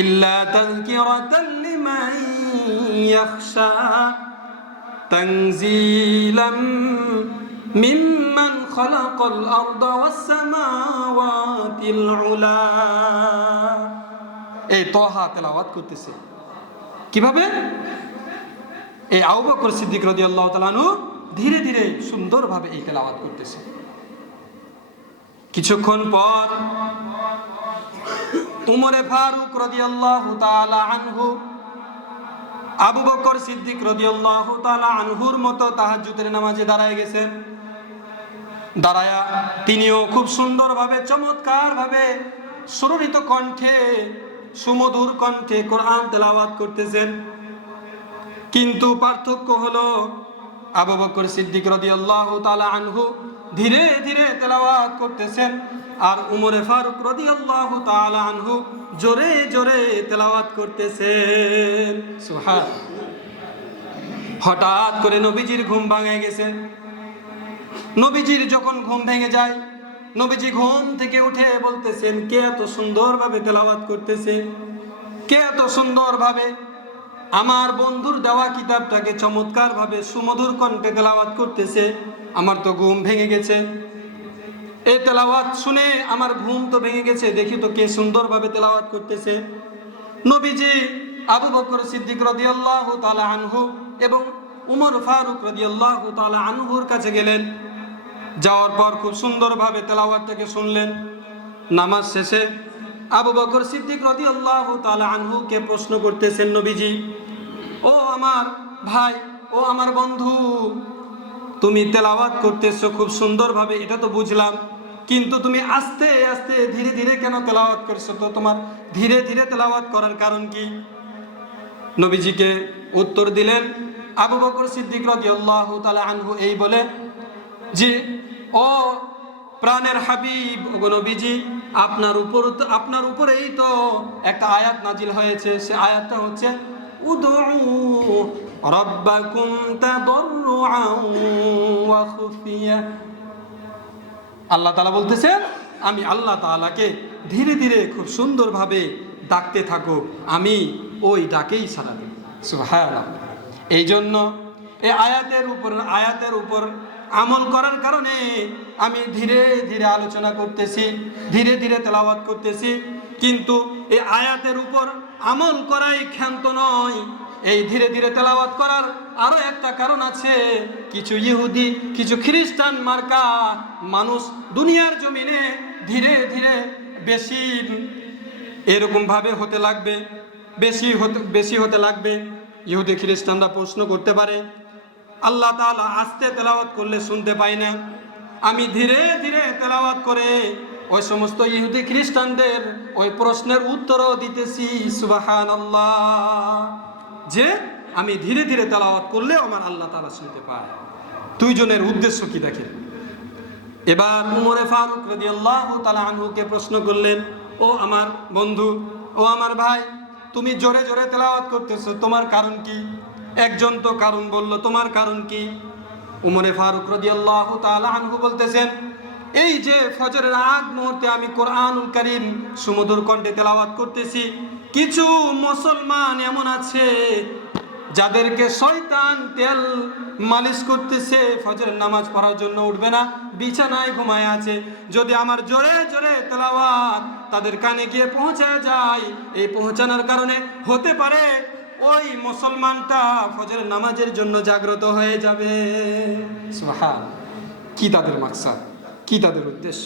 ইল্লা তাযকিরাতাল লিমান ইয়াখশা তানজিলাম মিম্মান খালাকাল আরদা ওয়াস সামাওয়াতিল উলা। এই তহা তেলাওয়াত করতেছে কিভাবে? এই আবু বকর সিদ্দিক রাদিয়াল্লাহু তাআলা আনহু ধীরে ধীরে সুন্দরভাবে এই তেলাওয়াত করতেছে। কিছুক্ষণ পর উমরে ফারুক রাদিয়াল্লাহু তাআলা আনহু আবু বকর সিদ্দিক রাদিয়াল্লাহু তাআলা আনহুর মতো তাহাজ্জুদের নামাজে দাঁড়ায় গেছেন। দাঁড়ায়া তিনিও খুব সুন্দরভাবে চমৎকারভাবে সুররিত কণ্ঠে সুমধুর কণ্ঠে কোরআন তেলাওয়াত করতেছেন। কিন্তু পার্থক্য হলো আবু বকর সিদ্দিক রাদিয়াল্লাহু তাআলা আনহু ধীরে ধীরে তেলাওয়াত করতেছেন, আর উমরে ফারুক রাদিয়াল্লাহু তাআলা আনহু জোরে জোরে তেলাওয়াত করতেছেন। সুবহানাল্লাহ। হঠাৎ করে নবীজির ঘুম ভেঙে গেছে। নবীজির যখন ঘুম ভেঙে যায়, নবীজি ঘুম থেকে উঠে বলতেছেন, কে এত সুন্দরভাবে তেলাওয়াত করতেছে? কে এত সুন্দরভাবে আমার বন্ধুর দেওয়া কিতাবটাকে চমৎকারভাবে সুমধুর কণ্ঠে তেলাওয়াত করতেছে? আমার তো ঘুম ভেঙে গেছে। এই তেলাওয়াত শুনে আমার ঘুম তো ভেঙে গেছে, দেখি তো কে সুন্দরভাবে তেলাওয়াত করতেছে। নবীজি আবু বকর সিদ্দিক রাদিয়াল্লাহু তাআলা আনহু এবং উমর ফারুক রাদিয়াল্লাহু তাআলা আনহুর কাছে গেলেন। যাওয়ার পর খুব সুন্দরভাবে তেলাওয়াতটাকে শুনলেন। নামাজ শেষে আবু বকর সিদ্দিক রাদিয়াল্লাহু তাআলা আনহুকে প্রশ্ন করতেছেন নবীজি, ও আমার ভাই, ও আমার বন্ধু, তুমি তেলাওয়াত করতেছো খুব সুন্দরভাবে, এটা তো বুঝলাম, কিন্তু তুমি আস্তে আস্তে ধীরে ধীরে কেন তেলাওয়াত করছো? তো তোমার ধীরে ধীরে তেলাওয়াত করার কারণ কি? নবীজিকে উত্তর দিলেন আবু বকর সিদ্দিক রাদিয়াল্লাহু তাআলা আনহু এই বলে যে, ও প্রাণের হাবিব, ও নবীজি, আপনার উপরেই তো একটা আয়াত নাজিল হয়েছে। সে আয়াতটা হচ্ছে উদউ রাব্বাকুম তাদাররুআন ওয়া খুফিয়া। আল্লাহ তাআলা বলতেছেন, আমি আল্লাহ তাআলাকে ধীরে ধীরে খুব সুন্দরভাবে ডাকতে থাকো, আমি ওই ডাকেই সাড়া দেব। সুবহানাল্লাহ। এই জন্য এই আয়াতের উপর আমল করার কারণে আমি ধীরে ধীরে আলোচনা করতেছি, ধীরে ধীরে তেলাওয়াত করতেছি। কিন্তু এই আয়াতের উপর আমল করাই ক্ষান্ত নয়, এই ধীরে ধীরে তেলাওয়াত করার আরো একটা কারণ আছে। কিছু ইহুদি, কিছু খ্রিস্টান মার্কা মানুষ দুনিয়ার জমিনে ধীরে ধীরে বেশি এরকম ভাবে হতে লাগবে, বেশি হতে লাগবে। ইহুদি খ্রিস্টানরা প্রশ্ন করতে পারে, আল্লাহ তাআলা আস্তে তেলাওয়াত করলে শুনতে পাই না, আমি ধীরে ধীরে তেলাওয়াত করে ওই সমস্ত ইহুদি খ্রিস্টানদের ওই প্রশ্নের উত্তরও দিতেছি। সুবহানাল্লাহ। যে আমি ধীরে ধীরে তেলাওয়াত করলে আমার আল্লাহ তাআলা শুনতে পায়। দুইজনের উদ্দেশ্য কি দেখেন। এবার উমরে ফারুক রাদিয়াল্লাহু তাআলা আনহুকে প্রশ্ন করলেন, ও আমার বন্ধু, ও আমার ভাই, তুমি জোরে জোরে তেলাওয়াত করতেছো, তোমার কারণ কি? একজন তো কারণ বলল, তোমার কারণ কি? উমরে ফারুক রাদিয়াল্লাহু তাআলা আনহু বলতেছেন, এই যে ফজরের আগ মুহূর্তে আমি কোরআনুল কারীম সুমধুর কণ্ঠে তেলাওয়াত করতেছি, কিছু মুসলমান এমন আছে যাদেরকে শয়তান তেল মালিশ করতেছে, ফজরের নামাজ পড়ার জন্য উঠবে না, বিছানায় ঘুমায় আছে। যদি আমার জোরে জোরে তেলাওয়াত তাদের কানে গিয়ে পৌঁছে যায়, এই পৌঁছানোর কারণে হতে পারে ওই মুসলমানটা ফজরের নামাজের জন্য জাগ্রত হয়ে যাবে। সুবহান। কি তাদের মাকসাদ, কি তাদের উদ্দেশ্য?